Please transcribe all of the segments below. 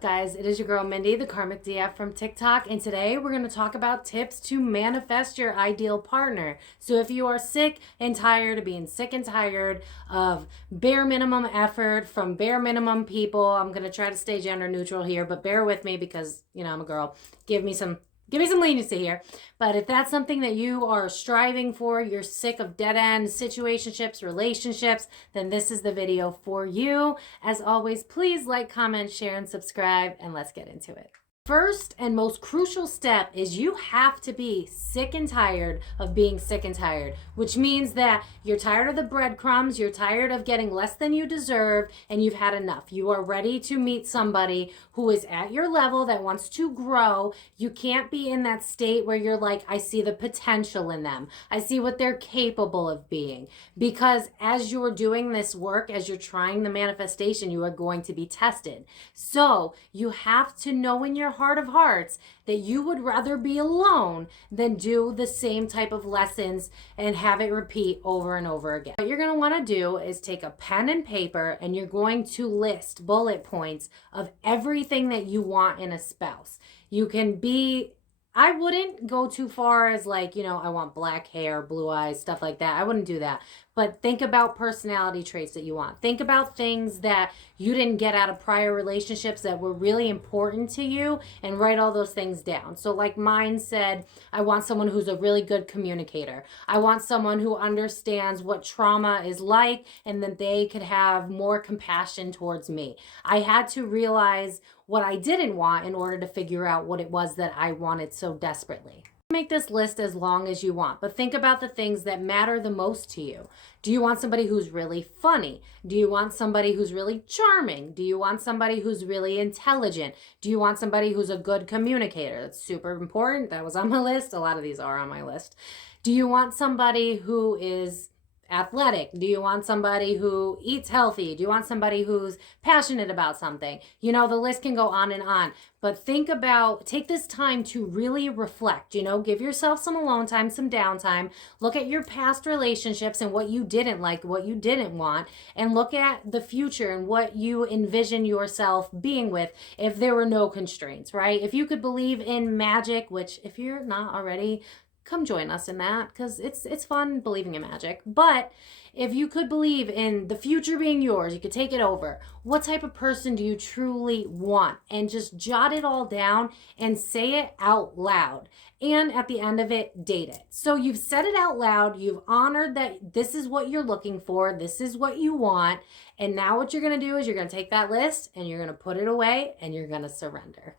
up, guys? It is your girl Mindy, the Karmic DF from TikTok, and today we're going to talk about tips to manifest your ideal partner. So if you are sick and tired of being sick and tired of bare minimum effort from bare minimum people, I'm going to try to stay gender neutral here, but bear with me because, you know, I'm a girl. Give me some leniency here. But if that's something that you are striving for, you're sick of dead-end situationships, relationships, then this is the video for you. As always, please like, comment, share, and subscribe, and let's get into it. First and most crucial step is you have to be sick and tired of being sick and tired, which means that you're tired of the breadcrumbs, you're tired of getting less than you deserve, and you've had enough. You are ready to meet somebody who is at your level that wants to grow. You can't be in that state where you're like, I see the potential in them. I see what they're capable of being. Because as you're doing this work, as you're trying the manifestation, you are going to be tested. So you have to know in your heart of hearts that you would rather be alone than do the same type of lessons and have it repeat over and over again. What you're going to want to do is take a pen and paper, and you're going to list bullet points of everything that you want in a spouse. You can be, I wouldn't go too far as like, you know, I want black hair, blue eyes, stuff like that. I wouldn't do that. But think about personality traits that you want. Think about things that you didn't get out of prior relationships that were really important to you, and write all those things down. So like mine said, I want someone who's a really good communicator. I want someone who understands what trauma is like and that they could have more compassion towards me. I had to realize what I didn't want in order to figure out what it was that I wanted so desperately. Make this list as long as you want, but think about the things that matter the most to you. Do you want somebody who's really funny? Do you want somebody who's really charming? Do you want somebody who's really intelligent? Do you want somebody who's a good communicator? That's super important. That was on my list. A lot of these are on my list. Do you want somebody who is athletic? Do you want somebody who eats healthy? Do you want somebody who's passionate about something? You know, the list can go on and on, but take this time to really reflect, you know, give yourself some alone time, some downtime, look at your past relationships and what you didn't like, what you didn't want, and look at the future and what you envision yourself being with if there were no constraints, right? If you could believe in magic, which if you're not already, come join us in that, because it's fun believing in magic. But if you could believe in the future being yours, you could take it over. What type of person do you truly want? And just jot it all down and say it out loud. And at the end of it, date it. So you've said it out loud. You've honored that this is what you're looking for. This is what you want. And now what you're going to do is you're going to take that list and you're going to put it away and you're going to surrender.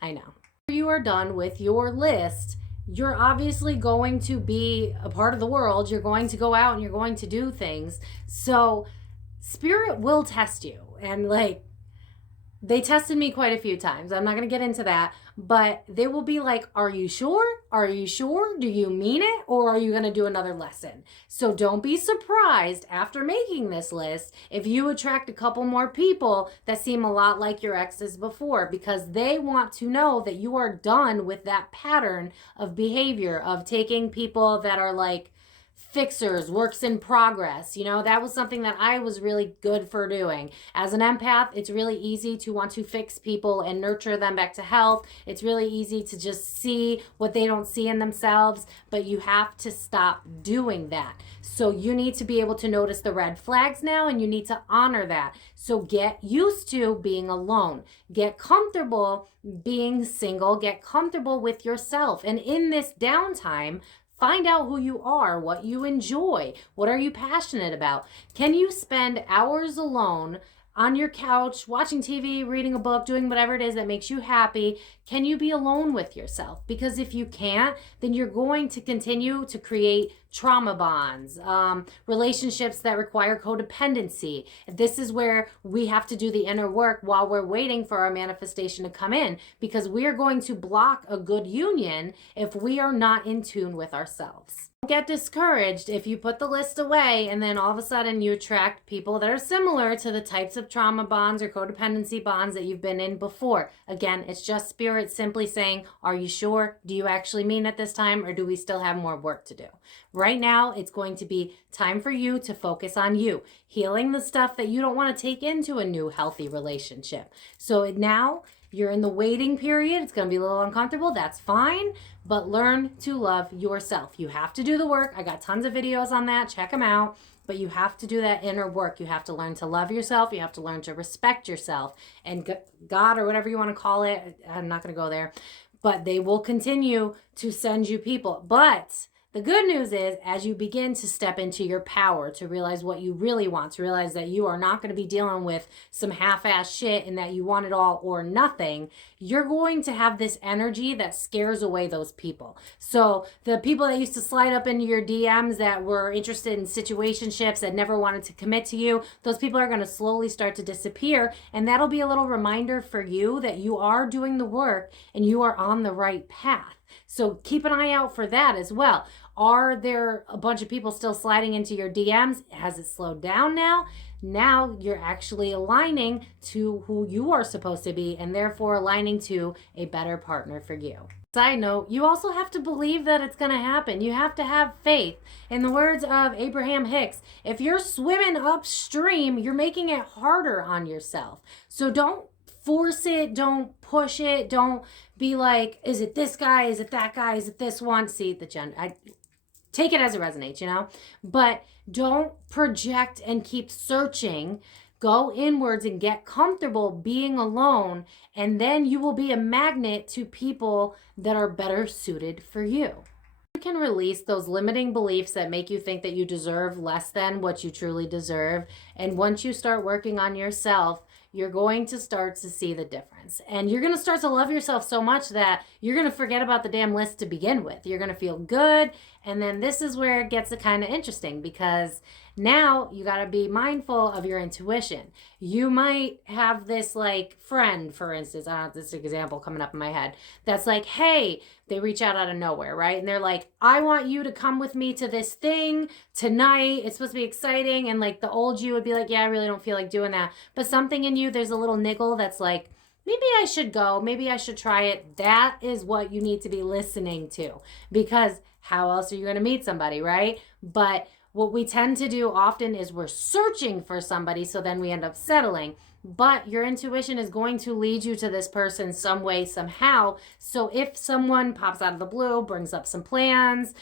I know. After you are done with your list, you're obviously going to be a part of the world. You're going to go out and you're going to do things. So spirit will test you. And like, they tested me quite a few times. I'm not going to get into that, but they will be like, are you sure? Are you sure? Do you mean it? Or are you going to do another lesson? So don't be surprised after making this list if you attract a couple more people that seem a lot like your exes before, because they want to know that you are done with that pattern of behavior of taking people that are like fixers, works in progress. You know, that was something that I was really good for doing. As an empath, it's really easy to want to fix people and nurture them back to health. It's really easy to just see what they don't see in themselves, but you have to stop doing that. So you need to be able to notice the red flags now, and you need to honor that. So get used to being alone. Get comfortable being single. Get comfortable with yourself. And in this downtime, find out who you are, what you enjoy, what are you passionate about. Can you spend hours alone on your couch, watching TV, reading a book, doing whatever it is that makes you happy? Can you be alone with yourself? Because if you can't, then you're going to continue to create trauma bonds, relationships that require codependency. This is where we have to do the inner work while we're waiting for our manifestation to come in, because we are going to block a good union if we are not in tune with ourselves. Don't get discouraged if you put the list away and then all of a sudden you attract people that are similar to the types of trauma bonds or codependency bonds that you've been in before. Again, it's just spirit simply saying, are you sure? Do you actually mean it this time, or do we still have more work to do? Right now, it's going to be time for you to focus on you, healing the stuff that you don't want to take into a new healthy relationship. So now you're in the waiting period. It's going to be a little uncomfortable. That's fine. But learn to love yourself. You have to do the work. I got tons of videos on that. Check them out. But you have to do that inner work. You have to learn to love yourself. You have to learn to respect yourself. And God, or whatever you want to call it, I'm not going to go there. But they will continue to send you people. But the good news is, as you begin to step into your power, to realize what you really want, to realize that you are not going to be dealing with some half-ass shit and that you want it all or nothing, you're going to have this energy that scares away those people. So the people that used to slide up into your DMs that were interested in situationships, that never wanted to commit to you, those people are going to slowly start to disappear. And that'll be a little reminder for you that you are doing the work and you are on the right path. So keep an eye out for that as well. Are there a bunch of people still sliding into your DMs? Has it slowed down now? Now you're actually aligning to who you are supposed to be and therefore aligning to a better partner for you. Side note, you also have to believe that it's going to happen. You have to have faith. In the words of Abraham Hicks, if you're swimming upstream, you're making it harder on yourself. So don't force it. Don't push it. Don't be like, is it this guy? Is it that guy? Is it this one? See, the gender. Take it as it resonates, you know? But don't project and keep searching. Go inwards and get comfortable being alone, and then you will be a magnet to people that are better suited for you. You can release those limiting beliefs that make you think that you deserve less than what you truly deserve. And once you start working on yourself, you're going to start to see the difference. And you're going to start to love yourself so much that you're going to forget about the damn list to begin with. You're going to feel good. And then this is where it gets kind of interesting, because now you got to be mindful of your intuition. You might have this like friend, for instance, I don't have this example coming up in my head, that's like, hey, they reach out of nowhere, right? And they're like, I want you to come with me to this thing tonight. It's supposed to be exciting. And like the old you would be like, yeah, I really don't feel like doing that. But something in you, there's a little niggle that's like, maybe I should go. Maybe I should try it. That is what you need to be listening to, because how else are you going to meet somebody, right? But what we tend to do often is we're searching for somebody, so then we end up settling. But your intuition is going to lead you to this person some way, somehow. So if someone pops out of the blue, brings up some plans,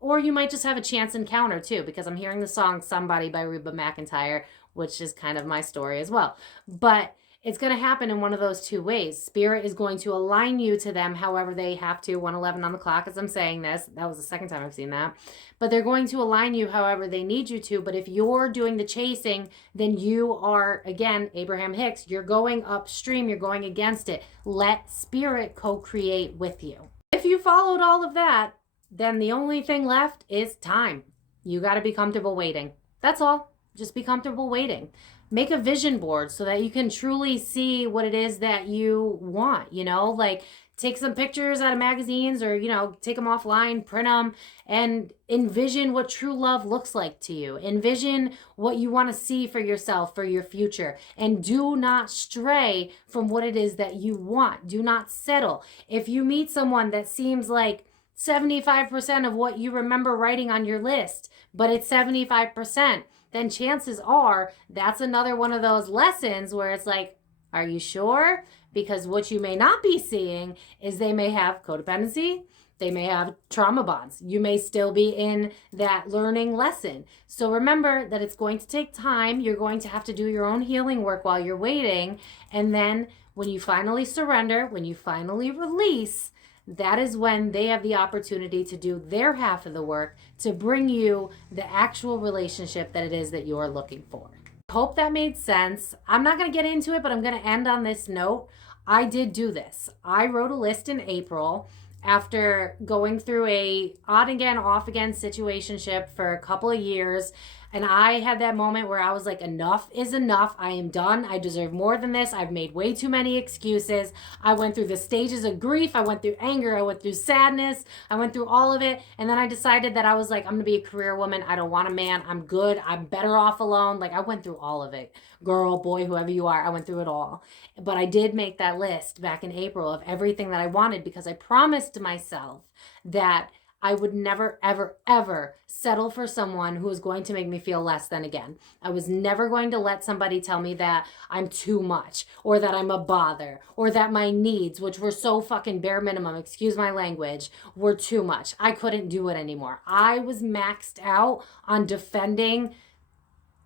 or you might just have a chance encounter too, because I'm hearing the song Somebody by Reba McEntire, which is kind of my story as well. But it's going to happen in one of those two ways. Spirit is going to align you to them however they have to. 1:11 on the clock as I'm saying this. That was the second time I've seen that. But they're going to align you however they need you to. But if you're doing the chasing, then you are, again, Abraham Hicks, you're going upstream. You're going against it. Let Spirit co-create with you. If you followed all of that, then the only thing left is time. You got to be comfortable waiting. That's all. Just be comfortable waiting. Make a vision board so that you can truly see what it is that you want, you know, like take some pictures out of magazines or, you know, take them offline, print them, and envision what true love looks like to you. Envision what you want to see for yourself, for your future, and do not stray from what it is that you want. Do not settle. If you meet someone that seems like 75% of what you remember writing on your list, but it's 75%, then chances are that's another one of those lessons where it's like, are you sure? Because what you may not be seeing is they may have codependency. They may have trauma bonds. You may still be in that learning lesson. So remember that it's going to take time. You're going to have to do your own healing work while you're waiting. And then when you finally surrender, when you finally release, that is when they have the opportunity to do their half of the work to bring you the actual relationship that it is that you're looking for. Hope that made sense. I'm not going to get into it, but I'm going to end on this note. I did do this. I wrote a list in April after going through a on again, off again situationship for a couple of years. And I had that moment where I was like, enough is enough. I am done. I deserve more than this. I've made way too many excuses. I went through the stages of grief. I went through anger. I went through sadness. I went through all of it. And then I decided that I was like, I'm going to be a career woman. I don't want a man. I'm good. I'm better off alone. Like I went through all of it. Girl, boy, whoever you are, I went through it all. But I did make that list back in April of everything that I wanted because I promised myself that I would never, ever, ever settle for someone who is going to make me feel less than again. I was never going to let somebody tell me that I'm too much or that I'm a bother or that my needs, which were so fucking bare minimum, excuse my language, were too much. I couldn't do it anymore. I was maxed out on defending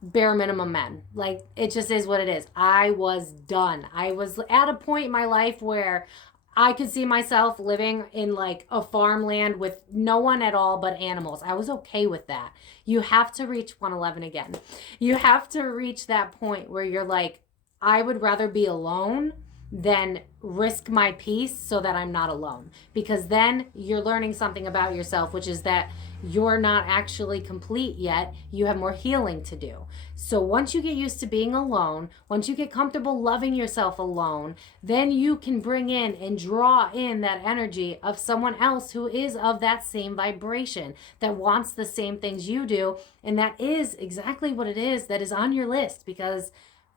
bare minimum men. Like, it just is what it is. I was done. I was at a point in my life where I could see myself living in like a farmland with no one at all but animals. I was okay with that. You have to reach 111 again. You have to reach that point where you're like, I would rather be alone than risk my peace so that I'm not alone. Because then you're learning something about yourself, which is that you're not actually complete yet. You have more healing to do. So once you get used to being alone, once you get comfortable loving yourself alone, then you can bring in and draw in that energy of someone else who is of that same vibration, that wants the same things you do. And that is exactly what it is that is on your list, because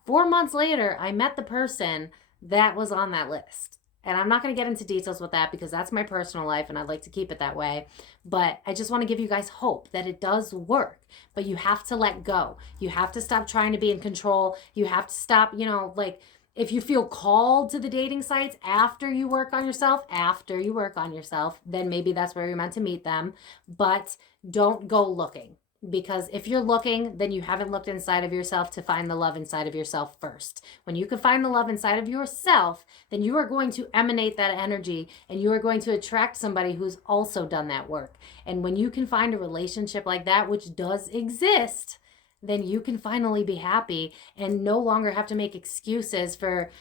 4 months later, I met the person that was on that list. And I'm not going to get into details with that because that's my personal life and I'd like to keep it that way. But I just want to give you guys hope that it does work. But you have to let go. You have to stop trying to be in control. You have to stop, like, if you feel called to the dating sites after you work on yourself, then maybe that's where you're meant to meet them. But don't go looking. Because if you're looking, then you haven't looked inside of yourself to find the love inside of yourself first. When you can find the love inside of yourself, then you are going to emanate that energy and you are going to attract somebody who's also done that work. And when you can find a relationship like that, which does exist, then you can finally be happy and no longer have to make excuses for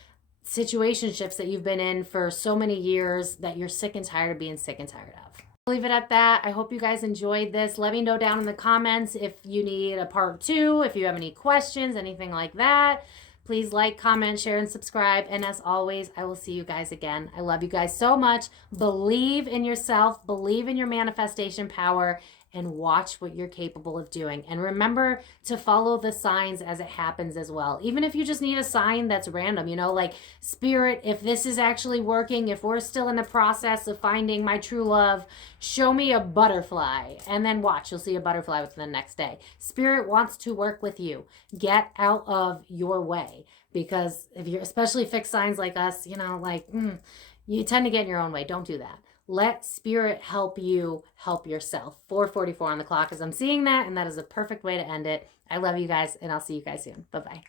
situationships that you've been in for so many years that you're sick and tired of being sick and tired of. Leave it at that. I hope you guys enjoyed this. Let me know down in the comments if you need a part 2, if you have any questions, anything like that. Please like, comment, share, and subscribe. And as always, I will see you guys again. I love you guys so much. Believe in yourself. Believe in your manifestation power. And watch what you're capable of doing. And remember to follow the signs as it happens as well. Even if you just need a sign that's random, like spirit, if this is actually working, if we're still in the process of finding my true love, show me a butterfly. And then watch, you'll see a butterfly within the next day. Spirit wants to work with you. Get out of your way. Because if you're especially fixed signs like us, you tend to get in your own way. Don't do that. Let spirit help you help yourself. 4:44 on the clock as I'm seeing that, and that is a perfect way to end it. I love you guys, and I'll see you guys soon. Bye-bye.